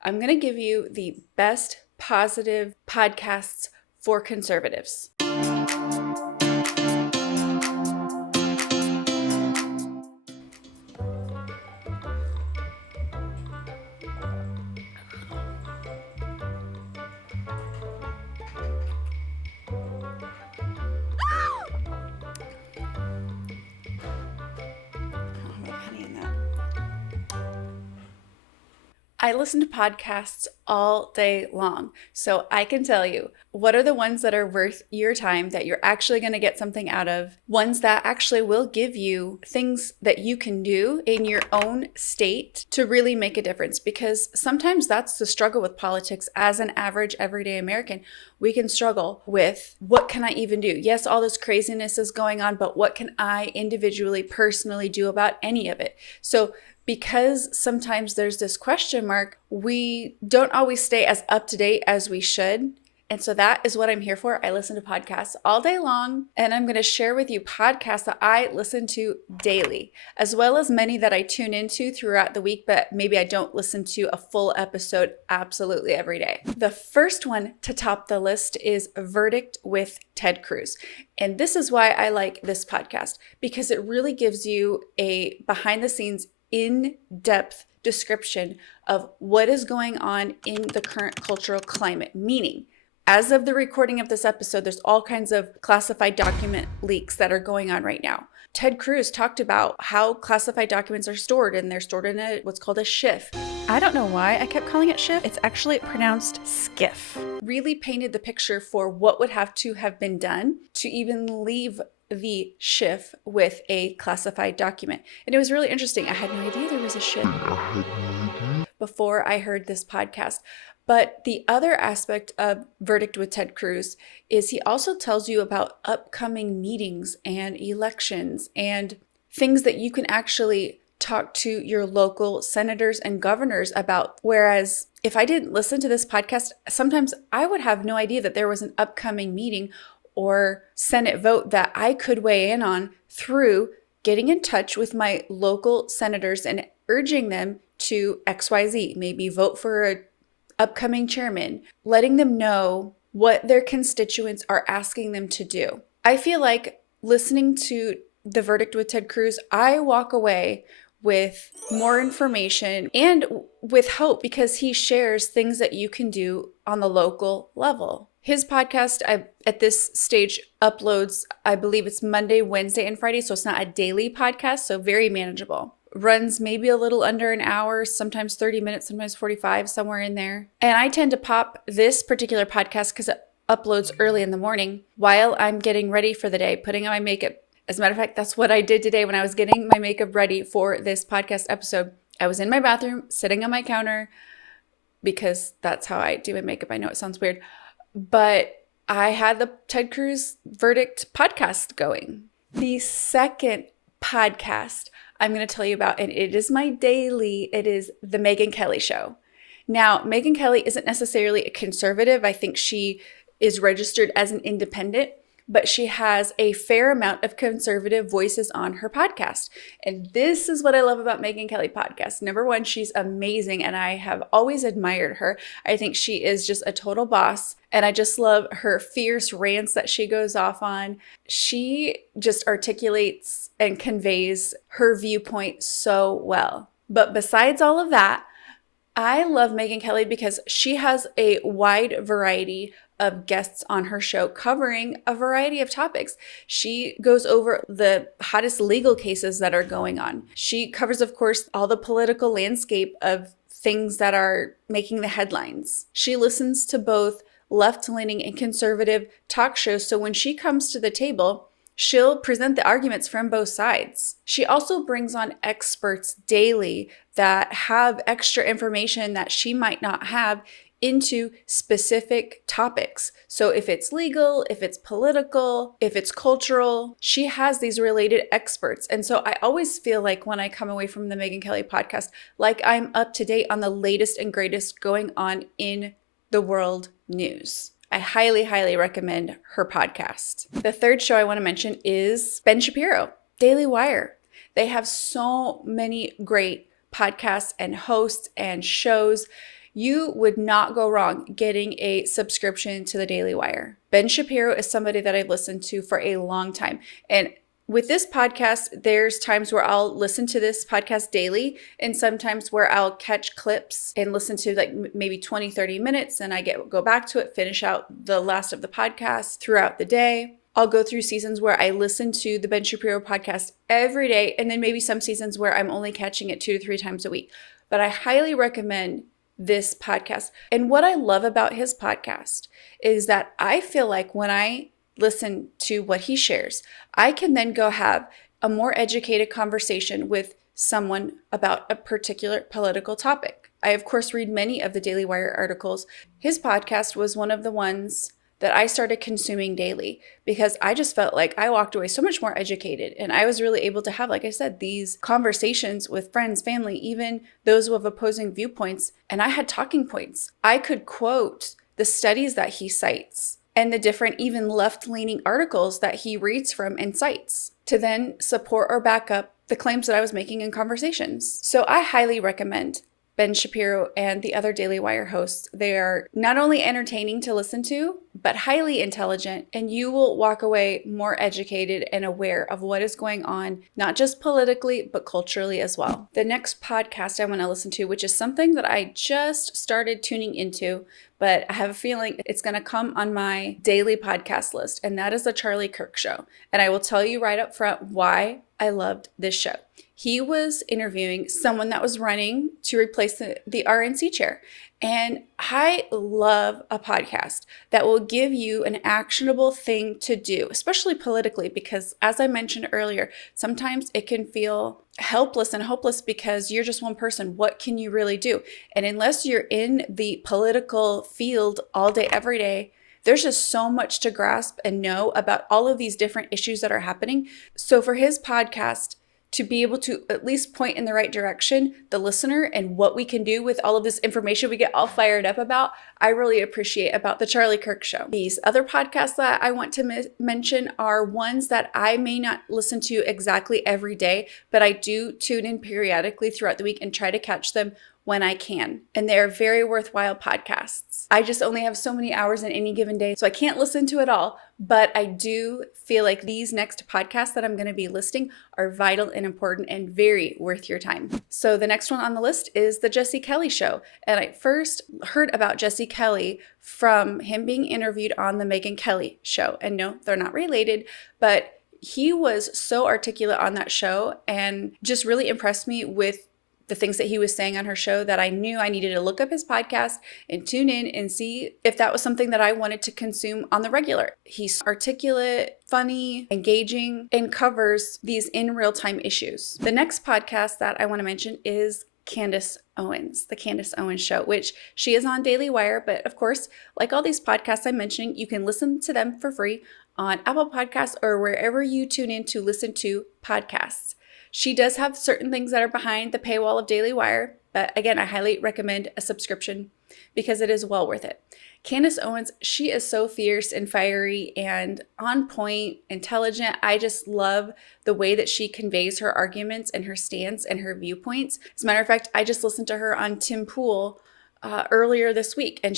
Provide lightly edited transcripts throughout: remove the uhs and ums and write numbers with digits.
I'm going to give you the best positive podcasts for conservatives. I listen to podcasts all day long, so I can tell you what are the ones that are worth your time, that you're actually going to get something out of, ones that actually will give you things that you can do in your own state to really make a difference. Because sometimes that's the struggle with politics as an average everyday American. We can struggle with, what can I even do? Yes, all this craziness is going on, but what can I individually, personally do about any of it? So because sometimes there's this question mark, we don't always stay as up to date as we should. And so that is what I'm here for. I listen to podcasts all day long, and I'm going to share with you podcasts that I listen to daily, as well as many that I tune into throughout the week, but maybe I don't listen to a full episode absolutely every day. The first one to top the list is Verdict with Ted Cruz. And this is why I like this podcast, because it really gives you a behind the scenes, in-depth description of what is going on in the current cultural climate. Meaning, as of the recording of this episode, there's all kinds of classified document leaks that are going on right now. Ted Cruz talked about how classified documents are stored, and they're stored in what's called a SHIF. I don't know why I kept calling it SHIF. It's actually pronounced skiff. Really painted the picture for what would have to have been done to even leave the SHIF with a classified document. And it was really interesting. I had no idea there was a SHIF before I heard this podcast. But the other aspect of Verdict with Ted Cruz is he also tells you about upcoming meetings and elections and things that you can actually talk to your local senators and governors about. Whereas if I didn't listen to this podcast, sometimes I would have no idea that there was an upcoming meeting or Senate vote that I could weigh in on through getting in touch with my local senators and urging them to XYZ, maybe vote for an upcoming chairman, letting them know what their constituents are asking them to do. I feel like listening to The Verdict with Ted Cruz, I walk away with more information and with hope, because he shares things that you can do on the local level. His podcast, at this stage, uploads, I believe it's Monday, Wednesday, and Friday, so it's not a daily podcast, so very manageable. Runs maybe a little under an hour, sometimes 30 minutes, sometimes 45, somewhere in there. And I tend to pop this particular podcast because it uploads early in the morning while I'm getting ready for the day, putting on my makeup. As a matter of fact, that's what I did today when I was getting my makeup ready for this podcast episode. I was in my bathroom, sitting on my counter, because that's how I do my makeup. I know it sounds weird, but I had the Ted Cruz Verdict podcast going. The second podcast I'm going to tell you about, and it is my daily, it is The Megyn Kelly Show. Now, Megyn Kelly isn't necessarily a conservative. I think she is registered as an independent, but she has a fair amount of conservative voices on her podcast. And this is what I love about Megyn Kelly podcast. Number one, she's amazing, and I have always admired her. I think she is just a total boss, and I just love her fierce rants that she goes off on. She just articulates and conveys her viewpoint so well. But besides all of that, I love Megyn Kelly because she has a wide variety of guests on her show covering a variety of topics. She goes over the hottest legal cases that are going on. She covers, of course, all the political landscape of things that are making the headlines. She listens to both left-leaning and conservative talk shows, so when she comes to the table, she'll present the arguments from both sides. She also brings on experts daily that have extra information that she might not have into specific topics. So if it's legal, if it's political, if it's cultural, she has these related experts. And so I always feel like when I come away from the Megyn Kelly podcast, like I'm up to date on the latest and greatest going on in the world news. I highly, highly recommend her podcast. The third show I want to mention is Ben Shapiro, Daily Wire. They have so many great podcasts and hosts and shows. you would not go wrong getting a subscription to the Daily Wire. Ben Shapiro is somebody that I've listened to for a long time. And with this podcast, there's times where I'll listen to this podcast daily and sometimes where I'll catch clips and listen to like maybe 20, 30 minutes and I go back to it, finish out the last of the podcast throughout the day. I'll go through seasons where I listen to the Ben Shapiro podcast every day, and then maybe some seasons where I'm only catching it 2 to 3 times a week. But I highly recommend this podcast. And what I love about his podcast is that I feel like when I listen to what he shares, I can then go have a more educated conversation with someone about a particular political topic. I, of course, read many of the Daily Wire articles. His podcast was one of the ones that I started consuming daily because I just felt like I walked away so much more educated. And I was really able to have, like I said, these conversations with friends, family, even those who have opposing viewpoints. And I had talking points. I could quote the studies that he cites and the different even left-leaning articles that he reads from and cites to then support or back up the claims that I was making in conversations. So I highly recommend Ben Shapiro and the other Daily Wire hosts. They are not only entertaining to listen to, but highly intelligent, and you will walk away more educated and aware of what is going on, not just politically, but culturally as well. The next podcast I want to listen to, which is something that I just started tuning into, but I have a feeling it's going to come on my daily podcast list, and that is the Charlie Kirk Show. And I will tell you right up front why I loved this show. He was interviewing someone that was running to replace the RNC chair. And I love a podcast that will give you an actionable thing to do, especially politically, because as I mentioned earlier, sometimes it can feel helpless and hopeless because you're just one person. What can you really do? And unless you're in the political field all day, every day, there's just so much to grasp and know about all of these different issues that are happening. So for his podcast, to be able to at least point in the right direction, the listener, and what we can do with all of this information we get all fired up about, I really appreciate about the Charlie Kirk Show. These other podcasts that I want to mention are ones that I may not listen to exactly every day, but I do tune in periodically throughout the week and try to catch them when I can. And they're very worthwhile podcasts. I just only have so many hours in any given day, so I can't listen to it all. But I do feel like these next podcasts that I'm going to be listing are vital and important and very worth your time. So the next one on the list is the Jessie Kelly Show. And I first heard about Jessie Kelly from him being interviewed on the Megyn Kelly Show. And no, they're not related, but he was so articulate on that show and just really impressed me with the things that he was saying on her show that I knew I needed to look up his podcast and tune in and see if that was something that I wanted to consume on the regular. He's articulate, funny, engaging, and covers these in real-time issues. The next podcast that I want to mention is Candace Owens, the Candace Owens Show, which she is on Daily Wire, but of course, like all these podcasts I'm mentioning, you can listen to them for free on Apple Podcasts or wherever you tune in to listen to podcasts. She does have certain things that are behind the paywall of Daily Wire, but again, I highly recommend a subscription because it is well worth it. Candace Owens, she is so fierce and fiery and on point, intelligent. I just love the way that she conveys her arguments and her stance and her viewpoints. As a matter of fact, I just listened to her on Tim Pool earlier this week, and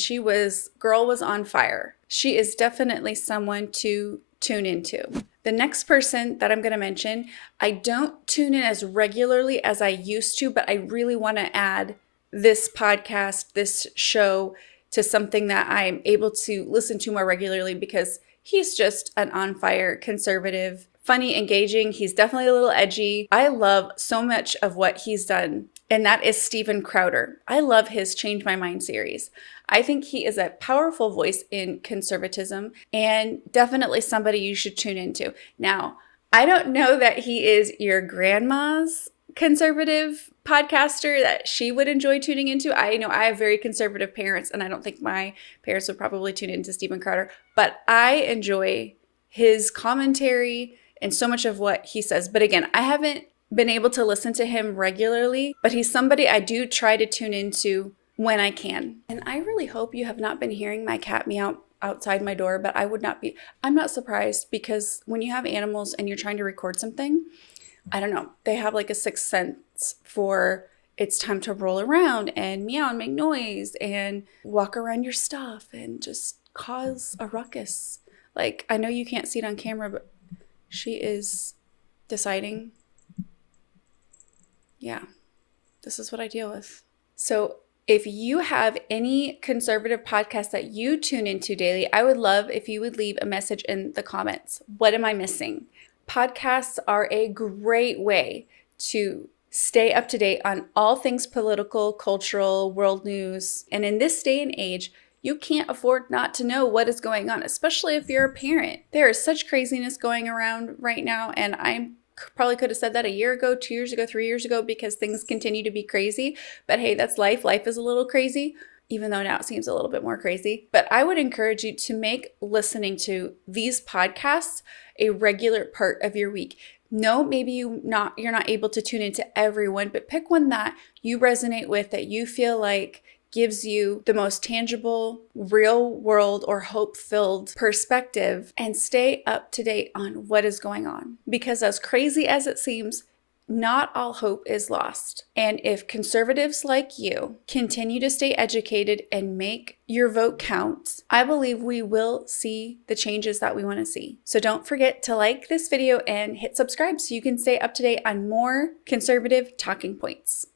girl was on fire. She is definitely someone to tune into. The next person that I'm going to mention, I don't tune in as regularly as I used to, but I really want to add this podcast, this show, to something that I'm able to listen to more regularly because he's just an on-fire conservative, funny, engaging. He's definitely a little edgy. I love so much of what he's done, and that is Steven Crowder. I love his Change My Mind series. I think he is a powerful voice in conservatism and definitely somebody you should tune into. Now, I don't know that he is your grandma's conservative podcaster that she would enjoy tuning into. I know I have very conservative parents, and I don't think my parents would probably tune into Steven Crowder, but I enjoy his commentary and so much of what he says. But again, I haven't been able to listen to him regularly, but he's somebody I do try to tune into when I can. And I really hope you have not been hearing my cat meow outside my door, but I'm not surprised because when you have animals and you're trying to record something, I don't know, they have like a sixth sense for it's time to roll around and meow and make noise and walk around your stuff and just cause a ruckus. Like, I know you can't see it on camera, but she is deciding, yeah, this is what I deal with. So if you have any conservative podcasts that you tune into daily, I would love if you would leave a message in the comments. What am I missing? Podcasts are a great way to stay up to date on all things political, cultural, world news. And in this day and age, you can't afford not to know what is going on, especially if you're a parent. There is such craziness going around right now, and I probably could have said that a year ago, 2 years ago, 3 years ago, because things continue to be crazy. But hey, that's life. Life is a little crazy, even though now it seems a little bit more crazy. But I would encourage you to make listening to these podcasts a regular part of your week. No, maybe you're not able to tune into everyone, but pick one that you resonate with, that you feel like gives you the most tangible, real world or hope-filled perspective, and stay up to date on what is going on. Because as crazy as it seems, not all hope is lost. And if conservatives like you continue to stay educated and make your vote count, I believe we will see the changes that we want to see. So don't forget to like this video and hit subscribe so you can stay up to date on more conservative talking points.